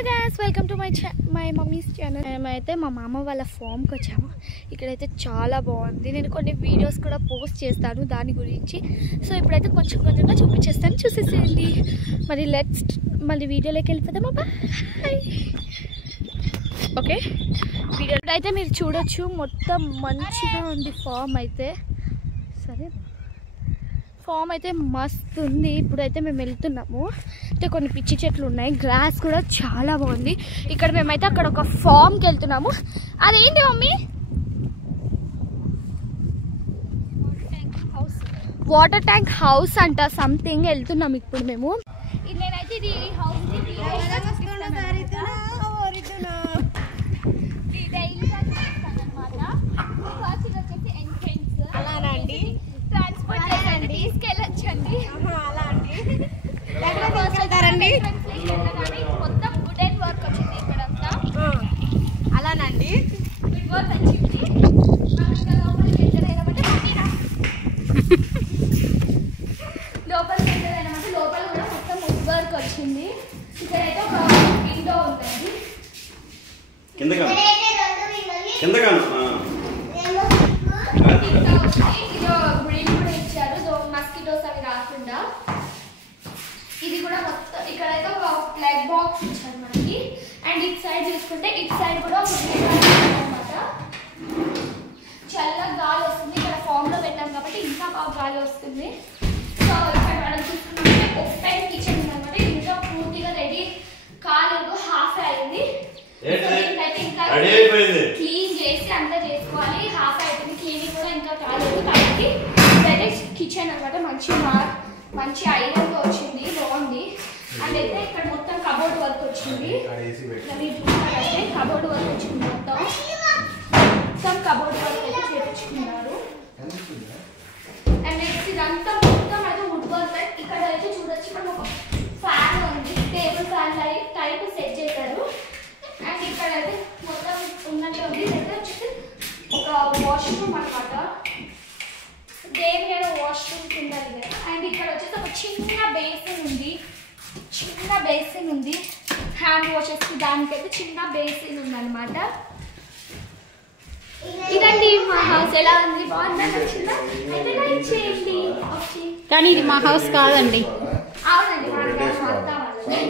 Hello guys, welcome to my mummies channel. మేమైతే మా మామ వాళ్ళ ఫామ్కి వచ్చాము. ఇక్కడైతే చాలా బాగుంది. నేను కొన్ని వీడియోస్ కూడా పోస్ట్ చేస్తాను దాని గురించి. సో ఇప్పుడైతే కొంచెం కొంచెంగా చూపించేస్తాను, చూసేసేయండి. మళ్ళీ వీడియోలోకి వెళ్ళిపోదామా? బాయ్. ఓకే, వీడియో అయితే మీరు చూడొచ్చు. మొత్తం మంచిగా ఉంది ఫామ్ అయితే. సరే, ఫామ్ అయితే మస్తు ఉంది. ఇప్పుడైతే మేము వెళ్తున్నాము. అయితే కొన్ని పిచ్చి చెట్లు ఉన్నాయి, గ్రాస్ కూడా చాలా బాగుంది. ఇక్కడ మేమైతే అక్కడ ఒక ఫామ్కి వెళ్తున్నాము. అదేంటి మమ్మీ? వాటర్ ట్యాంక్ హౌస్ అంట సంథింగ్. వెళ్తున్నాము ఇప్పుడు మేము. నేనైతే ఇది హౌస్ తీసుకెళ్ళొచ్చండి. మొత్తం వుడెన్ వర్క్ వచ్చింది ఇక్కడంతా. అలానండి, వుడ్ వర్క్ వచ్చింది. లోపలికి వెళ్ళారనమాట. లోపల కూడా మొత్తం వుడ్ వర్క్ వచ్చింది. ఇక్కడైతే ఒక విండో ఉందండి. మస్కిటోస్ అవి రాకుండా. ఇది కూడా మొత్తం ఇక్కడైతే ఒక ప్లగ్ బాక్స్ ఇచ్చారు మనకి. అండ్ ఇటు సైడ్ చూసుకుంటే ఇటు సైడ్ కూడా ఒక అనమాట. చల్లగా గాలి వస్తుంది. ఇక్కడ ఫామ్ లో పెట్టాం కాబట్టి ఇంకా బాగా గాలి వస్తుంది. సో ఇక్కడ మనం చూసుకుంటే ఓపెన్ కిచెన్ అనమాట. ఇంకా పూర్తిగా రెడీ కాలేదు, హాఫ్ అయింది. ఇంకా క్లీన్ చేసి అంతా చేసుకోవాలి. హాఫ్ అయిపోయింది, క్లీనింగ్ కూడా ఇంకా కాలేదు. కాబట్టి కిచెన్ అనమాట. మంచి ఐరన్ తో వచ్చింది, బాగుంది. అండ్ అయితే ఇక్కడ మొత్తం కబోర్డ్ వర్క్ వచ్చింది. అయితే కబోర్డ్ వర్క్ వచ్చింది. మొత్తం కబోర్డ్ వర్క్ అయితే చేయించుకున్నారు. అండ్ నెక్స్ట్ ఇదంతా మొత్తం అయితే వుడ్ వర్క్. ఇక్కడ అయితే చూడొచ్చు, ఇక్కడ ఒక ఫ్యాన్ ఉంది, టేబుల్ ఫ్యాన్ టైప్ సెట్ చేశారు. అండ్ ఇక్కడ అయితే మొత్తం ఉన్నట్టు ఉంది. అయితే వచ్చేసి ఒక వాష్రూమ్ అనమాట. దేని వాష్రూమ్ ఉండాలి కదా. అండ్ ఇక్కడ వచ్చేసి ఒక చిన్న బేసిన్ ఉంది. హ్యాండ్ వాషెస్కి దానికైతే చిన్న బేసిన్ ఉందన్నమాట. ఇదండి మా హౌస్. ఎలా ఉంది? బాగుందా? నచ్చిందా? అయితే లైక్ చేయండి. కానీ ఇది మా హౌస్ కాదండి. అవునండి, మా అత్త వాళ్ళది.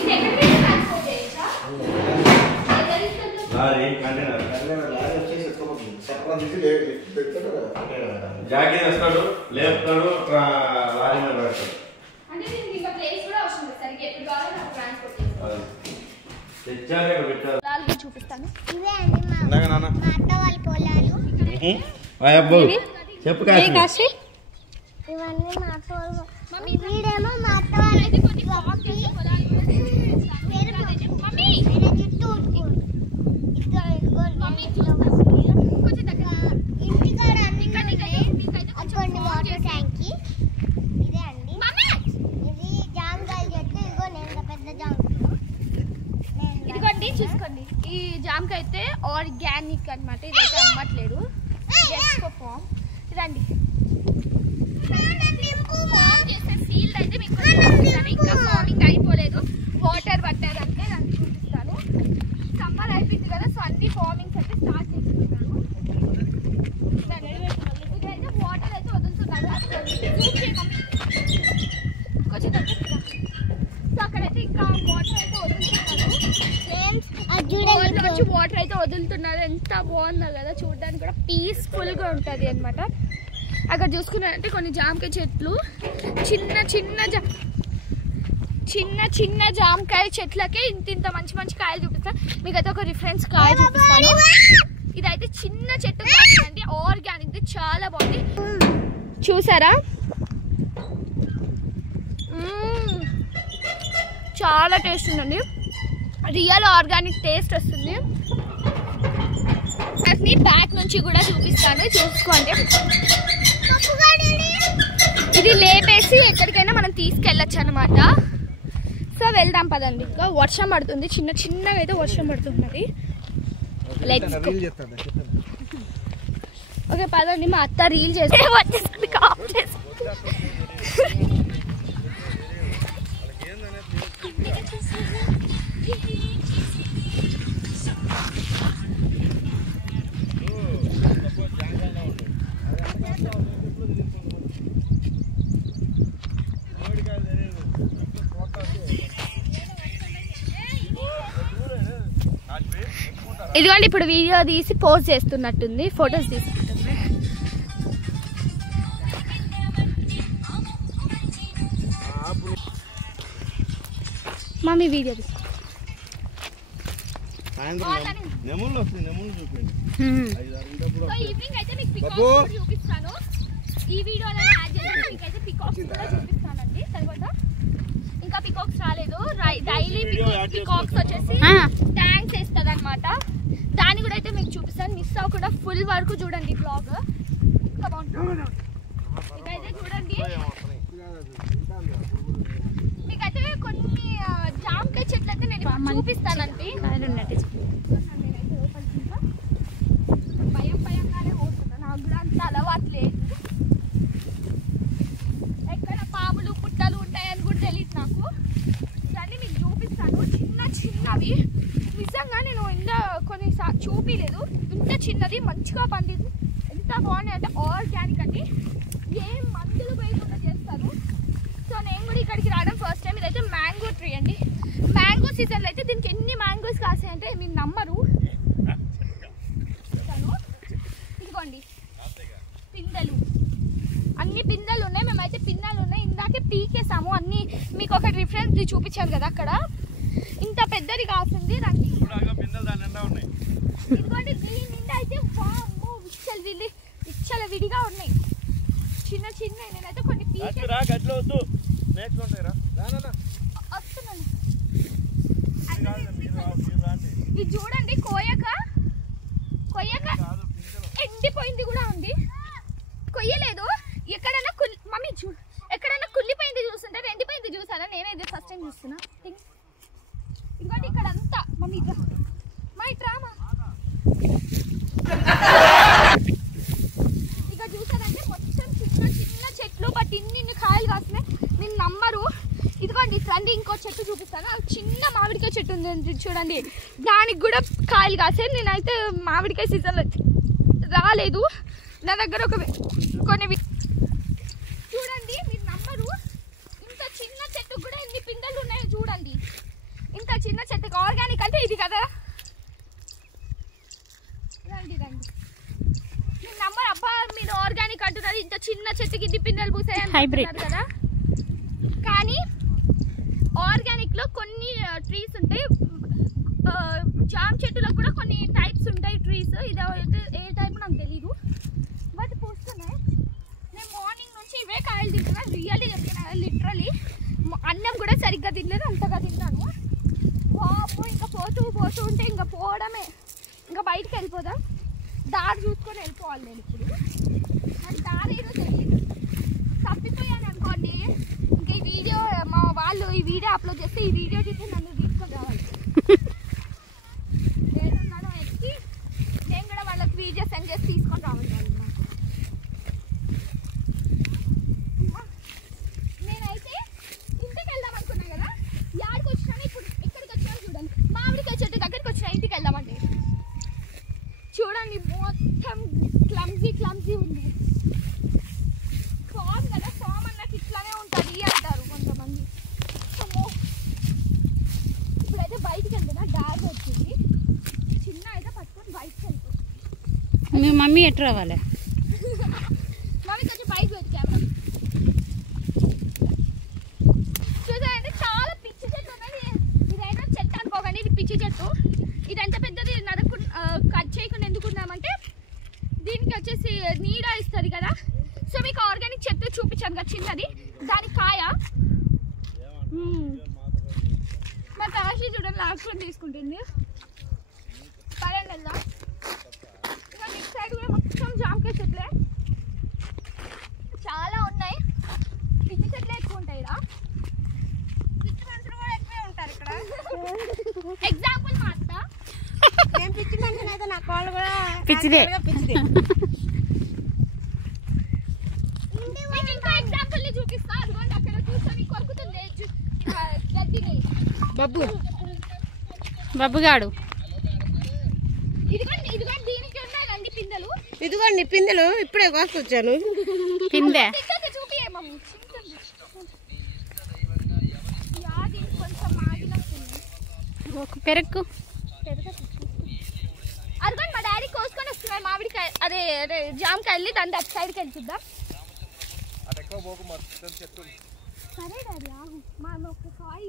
ఇది ఎక్కడికి ట్రాన్స్పోర్ట్ చేయొచ్చా? జాకీ వేస్తాడు, లేపుతాడు, లారీ మీద పెడతాడు. అంటే నేను ఇంకా ప్లేస్ కూడా అవసరం లేదు. సరిగ్గా ఎప్పుడు కావాలో నాకు ట్రాన్స్పోర్ట్ చేస్తాను. తెచ్చారు, ఇక్కడ పెట్టారు. పొలాలు చూపిస్తాను. ఇవే అండి మా అత్త వాళ్ళ పొలాలు. చెప్పు కాశీ. ఇవన్నీ మా అత్త వాళ్ళు. వీడేమో మా అత్త వాళ్ళైతే కొన్ని ఫామ్ చేసే పొలాలు. మమ్మీ చుట్టూ ఇంటికాడ అన్ని వాటర్ ట్యాంక్. ఇదే అండి, ఇది జామకాయలు చెట్టు. ఇదిగో నేను పెద్ద జామకాయ. ఇదిగోండి, చూసుకోండి. ఈ జామకాయ అయితే ఆర్గానిక్ అనమాట. ఇదైతే అమ్మట్లేదు, జస్ట్ ఫర్ ఫామ్. ఇదండి ఫామ్ చేసే ఫీల్డ్ అయితే మీకు చూపిస్తాను. ఇంకా ఫార్మింగ్ అయిపోలేదు, వాటర్ పట్టారంటే దాన్ని చూపిస్తాను. సమ్మర్ అయిపోయింది కదా, సో అన్ని ఫార్మింగ్స్ అయితే స్టార్ట్ చేసుకుంటారు. ఇదైతే వాటర్ అయితే వదులుతున్నారు. కొంచెం దగ్గర. సో అక్కడైతే ఇంకా వాటర్ అయితే వదులుతున్నారు. వాటర్ అయితే వదులుతున్నారు. ఎంత బాగుందో కదా, చూడడానికి కూడా పీస్ఫుల్ గా ఉంటది అనమాట. అక్కడ చూసుకున్నారంటే కొన్ని జామకాయ చెట్లు, చిన్న జామకాయ చెట్లకే ఇంత మంచి కాయలు చూపిస్తాను. మీకైతే ఒక రిఫరెన్స్ కాయ చూపిస్తాను. ఇదైతే చిన్న చెట్టు కాదండి, ఆర్గానిక్. చాలా బాగుంది, చూసారా? చాలా టేస్ట్ ఉందండి, రియల్ ఆర్గానిక్ టేస్ట్ వస్తుంది. అది బ్యాక్ నుంచి కూడా చూపిస్తాను, చూసుకోండి. ఇది లేపేసి ఎక్కడికైనా మనం తీసుకెళ్ళచ్చు అనమాట. సో వెళ్దాం పదండి. ఇంకా వర్షం పడుతుంది, చిన్నగా అయితే వర్షం పడుతున్నది. ఓకే పదండి. మా అత్త రీల్ చేస్తే వచ్చేసి ఇదిగోండి ఇప్పుడు వీడియో తీసి పోస్ట్ చేస్తున్నట్టుంది, ఫొటోస్ తీసుకుంటుంది. మమ్మీ వీడియో తీసు. ఈవినింగ్ అయితే మీకు పికాక్స్ చూపిస్తాను. ఈ వీడియోలో యాడ్ చేసి మీకైతే పికాక్స్ కూడా చూపిస్తానండి. తర్వాత ఇంకా పికాక్స్ రాలేదు, డైలీ పికాక్స్ వచ్చేసి ట్యాంక్స్ వేస్తుంది అనమాట. దాన్ని కూడా అయితే మీకు చూపిస్తాను. మిస్ అవ్వకుండా ఫుల్ వరకు చూడండి బ్లాగ్. ఇదైతే చూడండి, మీకైతే కొన్ని జామకాయ చెట్లు అయితే నేను చూపిస్తానండి. భయంగానే పోతున్నా, నాకు కూడా అంత అలవాటు లేదు. ఎక్కడ పాములు పుట్టలు ఉంటాయని కూడా తెలియదు నాకు. ఇవన్నీ మీకు చూపిస్తాను, చిన్నవి. నిజంగా నేను కొన్నిసార్లు చూపించలేదు. ఇంత చిన్నది మంచిగా పండింది, ఎంత బాగున్నాయి అంటే ఆర్గానిక్ అండి, ఏం మందులు వేయకుండా చేస్తారు. సో నేను కూడా ఇక్కడికి రావడం ఫస్ట్ టైం. ఇదైతే మ్యాంగో ట్రీ అండి. మ్యాంగో సీజన్లో అయితే దీనికి ఎన్ని మ్యాంగోస్ కాసాయంటే మీరు నమ్మరు. ఇదిగోండి పిందెలు, అన్ని పిందెలు ఉన్నాయి. మేమైతే పిందెలు ఉన్నాయి, ఇందాకే పీకేసాము అన్ని. మీకు ఒక రిఫరెన్స్ చూపించాను కదా, అక్కడ ఇంత పెద్దది కాస్తుంది. రండి ఇదిగోండి, దీని నిండా అయితే వామ్మో విచ్చల విడిగా ఉన్నాయి, చిన్న నేనైతే కొన్ని వస్తున్నాను. ఇది చూడండి, కొయ్యక ఎండిపోయింది కూడా ఉంది, కొయ్యలేదు. ఎక్కడైనా మమ్మీ ఎక్కడైనా కుళ్ళిపోయింది చూస్తుంటారు, ఎండిపోయింది చూసారా? నేనైతే ఫస్ట్ టైం చూస్తున్నా. ఇంకోటి ఇక్కడ అంతా మమ్మీ మా డ్రామా ఇక చూసారంటే మొత్తం చిన్న చెట్లు, బట్ ఇన్ని కాయలు కాస్తున్నాయి, నేను నమ్మరు. ఇదిగోండి రండి, ఇంకో చెట్టు చూపిస్తాను. చిన్న మామిడికాయ చెట్టు ఉంది చూడండి, దానికి కూడా కాయలు కాసాయి. నేనైతే మామిడికాయ సీజన్లో రాలేదు, నా దగ్గర కొన్ని చూడండి, మీరు నమ్మరు. ఇంత చిన్న చెట్టుకు కూడా ఎన్ని పిందెలు ఉన్నాయో చూడండి. ఇంత చిన్న చెట్టుకు ఆర్గానిక్ అంటే ఇది కదా. రండి మీరు నమ్మరు. అబ్బా మీరు ఆర్గానిక్ అంటున్నారు, ఇంత చిన్న చెట్టుకి ఇన్ని పిందెలు పూసాయి అంటున్నారు కదా. కానీ ఆర్గానిక్ లో కొన్ని ట్రీస్ ఉంటాయి, జామ చెట్టులో కూడా కొన్ని టైప్స్ ఉంటాయి ట్రీస్. ఇది ఏ టైప్ నాకు తెలీదు, బట్ పూస్తున్నాయి. నేను మార్నింగ్ నుంచి ఇవే కాయలు తింటున్నాను, రియల్లీ చెప్తున్నాను. లిటరలీ అన్నం కూడా సరిగ్గా తినలేదు, అంతగా తిన్నాను. బాబు ఇంకా పోతూ ఉంటే ఇంకా పోవడమే, ఇంకా బయటకు వెళ్ళిపోదాం. దారి చూసుకొని వెళ్ళిపోవాలి. నేను ఇప్పుడు నాకు దారి ఏదో తెలియదు, తప్పిపోయాను అనుకోండి. ఇంకా ఈ వీడియో మా వాళ్ళు ఈ వీడియో అప్లోడ్ చేస్తే ఈ వీడియో చూసి నన్ను తీసుకొని రావాలి. ఏడున్నాడో ఎక్కి నేను కూడా వాళ్ళకి వీడియో సెండ్ చేసి తీసుకొని రావాలి. నేనైతే ఇంటికి వెళ్దాం అనుకున్నా కదా, యాడికి వచ్చినాను ఇప్పుడు ఇక్కడికి వచ్చాను. చూడండి మామిడికాయ చెట్టు దగ్గరికి వచ్చినా, ఇంటికి వెళ్దామంటే చూడండి మొత్తం క్లమ్జీ ఉంది. ఫామ్ కదా, ఫామ్ అన్నట్టు ఇట్లానే ఉంటుంది అంటారు కొంతమంది. ఇప్పుడైతే బయటికి వెళ్తున్నా, డాగ్ వచ్చింది చిన్న అయితే పట్టుకొని బయటకు వెళ్ళిపోతుంది. మీ మమ్మీ ఎటు రావాలి? మమ్మీ కొంచెం బయటకు వచ్చాము. చూసారంటే చాలా పిచ్చి చెట్టు ఉన్నది. ఇదైనా చెట్టు అనుకోకండి, ఇది పిచ్చి చెట్టు. ఇది ఎంత పెద్దది కట్ చేయకుండా ఎందుకున్నామంటే దీనికి వచ్చేసి నీడ ఇస్తుంది కదా. సో మీకు ఆర్గానిక్ చెట్టు చూపించాను కదా చిన్నది, దాని కాయ. మా కాశీ చూడండి లాక్కొని తీసుకుంటుంది. పరండి వెళ్దాం. ఇంకా నెక్స్ట్ సైడ్ కూడా మొత్తం జామకాయ చెట్లే చాలా ఉన్నాయి. పిచ్చి చెట్లే ఎక్కువ ఉంటాయి ఇక్కడ, పిచ్చి మనుషులు కూడా ఎక్కువే ఉంటారు ఇక్కడ. ఎగ్జాంపుల్ మా అత్త, నేను పిచ్చి మనిషిని అయితే నా కాళ్ళు కూడా పిచ్చిదే. మీకు ఇంకో ఎగ్జాంపుల్ ని చూపిస్తా. అదిగోండి అక్కడ కూర్చొని కొరుకుతుంది గడ్డిని బబ్బుగాడు. ఇదిగోండి దీనికి ఉన్నాయండి పిందెలు. ఇదిగోండి పిందెలు ఇప్పుడే కోసుకొచ్చాను. పిందె చూపి మమ్మీ కొంచెం మాగినట్టుంది. పెరుగు అదిగోండి మా డాడీ కోసుకొని వస్తున్నాయి మామిడికాయ అదే అదే జామకాయలు దాన్ని అటు సైడ్కి వెళ్ళి చూద్దాం. సరే డాడీ ఆగు మా ఒక కాయ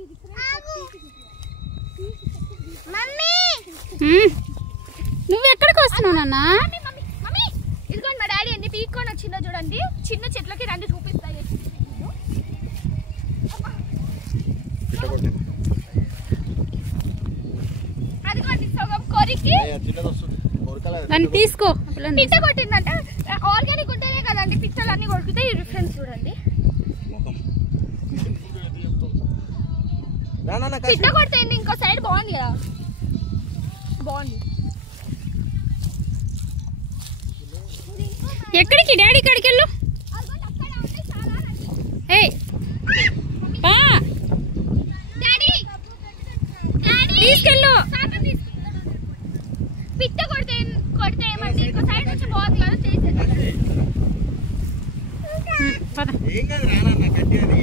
మమ్మీ నువ్వు ఎక్కడికి వస్తున్నావు నాన్న? మమ్మీ ఇదిగోండి మా డాడీ ఎన్ని పీక్కొని వచ్చిందో చూడండి. చిన్న చెట్లకి రండి చూపిస్తాయి. అదిగోండి సగం కొరికి దాన్ని తీసుకో. పిట్ట కొట్టిందంటే ఆర్గానిక్ ఉంటేనే కదండి పిట్టలు అన్ని కొడుకుతాయి. రిఫరెన్స్ చూడండి. పిట్ట కొడితే ఇంకో సైడ్ బాగుంది కదా, బాగుంది. ఎక్కడికి డాడీ ఇక్కడికి వెళ్ళు. ఏయ్ పా తీసుకెళ్ళు. పిట్ట కొడితే ఏమంటే ఇంకో సైడ్ నుంచి బాగుంది కదా చేసేది. పద. ఏం కాదు రానా గడ్డి అది